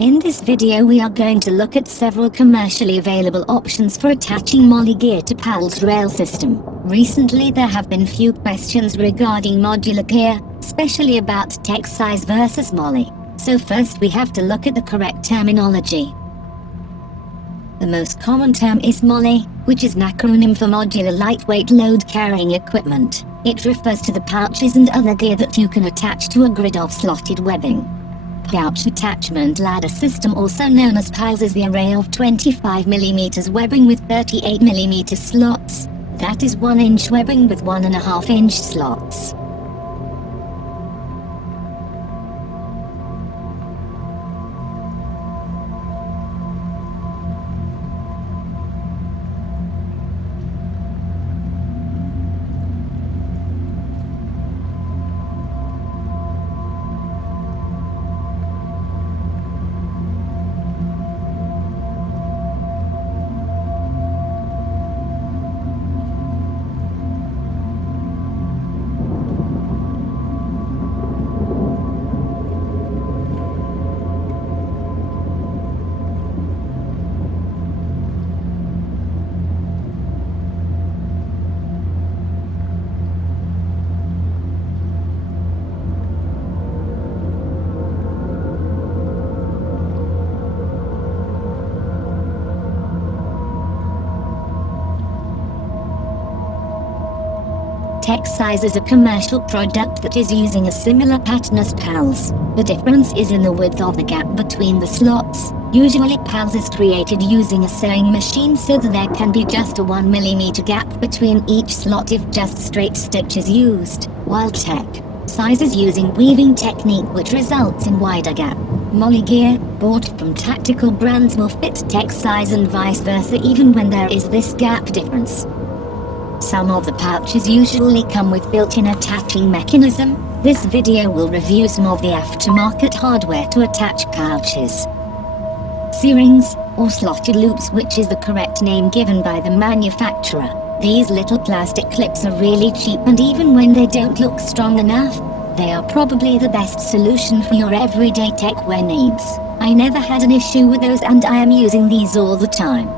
In this video we are going to look at several commercially available options for attaching MOLLE gear to PAL's rail system. Recently there have been few questions regarding modular gear, especially about TEC-SYS versus MOLLE. So first we have to look at the correct terminology. The most common term is MOLLE, which is an acronym for Modular Lightweight Load Carrying Equipment. It refers to the pouches and other gear that you can attach to a grid of slotted webbing. Pouch Attachment Ladder System, also known as PALS, is the array of 25mm webbing with 38mm slots. That is 1-inch webbing with 1.5-inch slots. TEC-SYS is a commercial product that is using a similar pattern as PALS. The difference is in the width of the gap between the slots. Usually PALS is created using a sewing machine so that there can be just a 1mm gap between each slot if just straight stitch is used, while TEC-SYS is using weaving technique which results in wider gap. MOLLE gear, bought from tactical brands, will fit TEC-SYS and vice versa even when there is this gap difference. Some of the pouches usually come with built-in attaching mechanism. This video will review some of the aftermarket hardware to attach pouches. C-rings, or slotted loops, which is the correct name given by the manufacturer. These little plastic clips are really cheap, and even when they don't look strong enough, they are probably the best solution for your everyday tech wear needs. I never had an issue with those and I am using these all the time.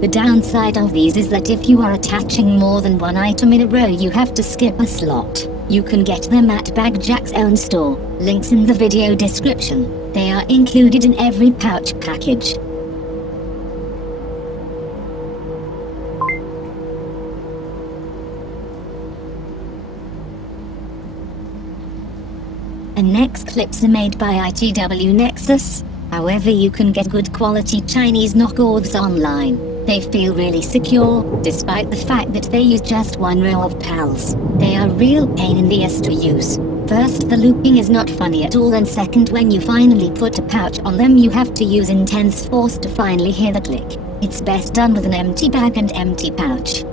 The downside of these is that if you are attaching more than one item in a row, you have to skip a slot. You can get them at BagJack's own store, links in the video description. They are included in every pouch package. And next clips are made by ITW Nexus. However, you can get good quality Chinese knockoffs online. They feel really secure, despite the fact that they use just one row of PALs. They are real pain in the ass to use. First, the looping is not funny at all, and second, when you finally put a pouch on them you have to use intense force to finally hear the click. It's best done with an empty bag and empty pouch.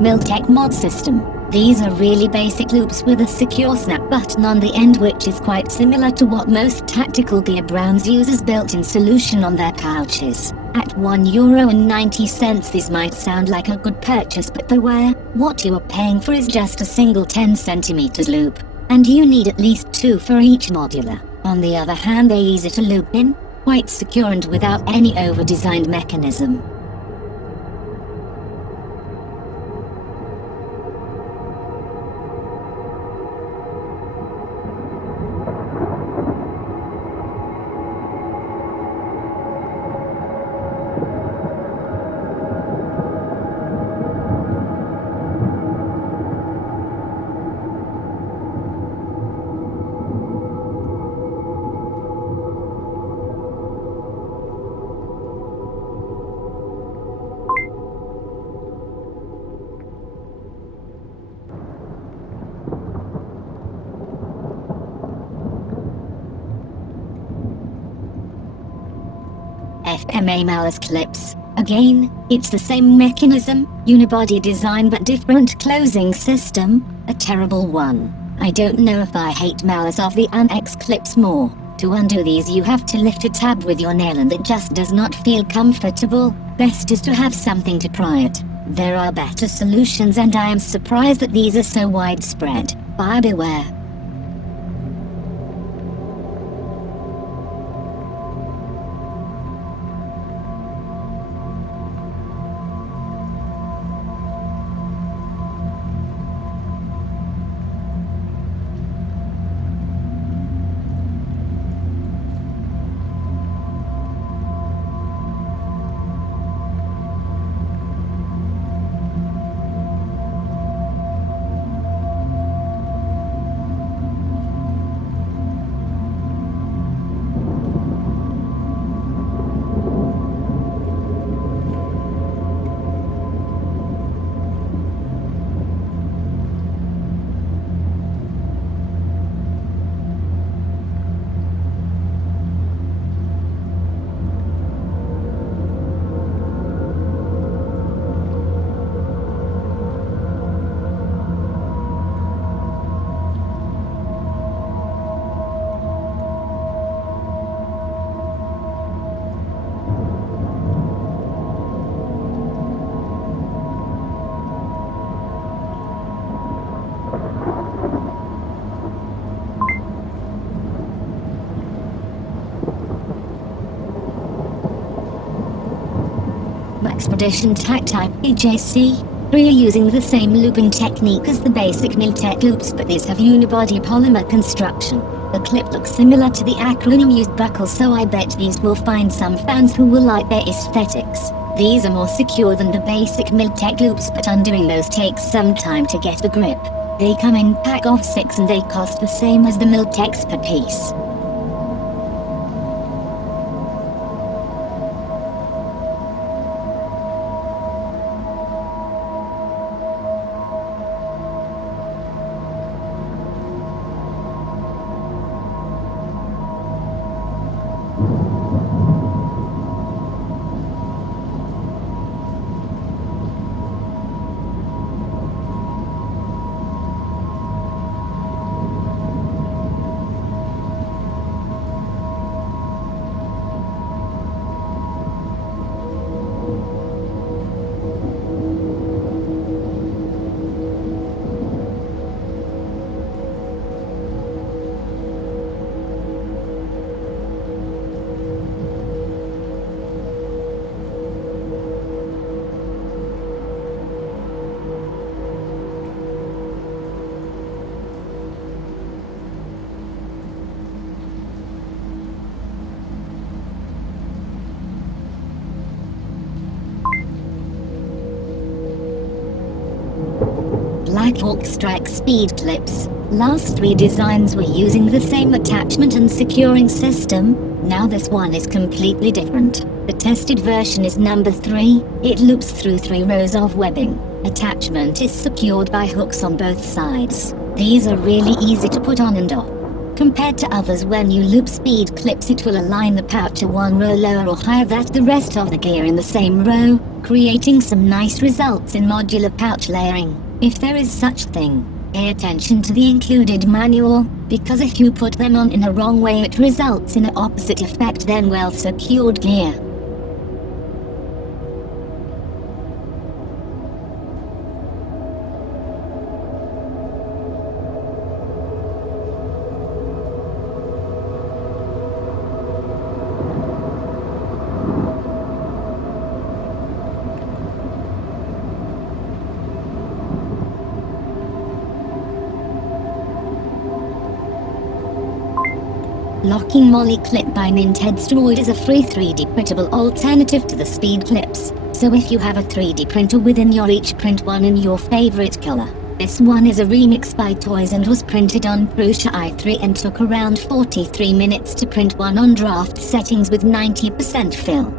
M.O.L.L E Tec Mod system. These are really basic loops with a secure snap button on the end, which is quite similar to what most tactical gear brands use as built-in solution on their pouches. At €1.90 this might sound like a good purchase, but beware, what you are paying for is just a single 10 cm loop. And you need at least 2 for each modular. On the other hand, they're easy to loop in, quite secure and without any over-designed mechanism. FMA malice clips. Again, it's the same mechanism, unibody design but different closing system, a terrible one. I don't know if I hate malice of the annex clips more. To undo these you have to lift a tab with your nail and it just does not feel comfortable. Best is to have something to pry it. There are better solutions and I am surprised that these are so widespread. Buyer beware. Expedition TAC type EJC. 3 are using the same looping technique as the basic M.O.L.L E Tec loops, but these have unibody polymer construction. The clip looks similar to the acronym used buckle, so I bet these will find some fans who will like their aesthetics. These are more secure than the basic M.O.L.L E Tec loops, but undoing those takes some time to get the grip. They come in pack of 6 and they cost the same as the M.O.L.L E Tecs per piece. Blackhawk strike speed clips. Last 3 designs were using the same attachment and securing system. Now this one is completely different. The tested version is number 3. It loops through 3 rows of webbing. Attachment is secured by hooks on both sides. These are really easy to put on and off. Compared to others, when you loop speed clips, it will align the pouch 1 row lower or higher than the rest of the gear in the same row. creating some nice results in modular pouch layering, if there is such thing. Pay attention to the included manual, because if you put them on in a wrong way it results in an opposite effect than well secured gear. Locking MOLLE clip by Nintendo is a free 3D printable alternative to the speed clips, so if you have a 3D printer within your reach, print one in your favorite color. This one is a remix by Toys and was printed on Prusa i3 and took around 43 minutes to print one on draft settings with 90% fill.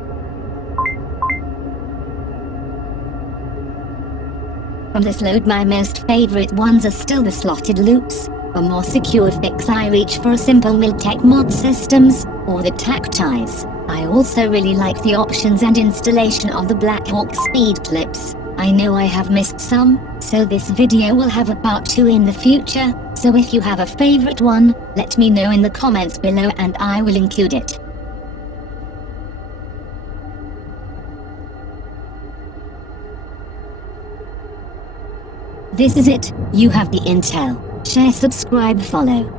From this load my most favorite ones are still the slotted loops. For more secure fix I reach for a simple M.O.L.L.E Tec Mod systems, or the TEC-SYS. I also really like the options and installation of the Blackhawk speed clips. I know I have missed some, so this video will have a part 2 in the future, so if you have a favorite one, let me know in the comments below and I will include it. This is it, you have the intel. Share, subscribe, follow.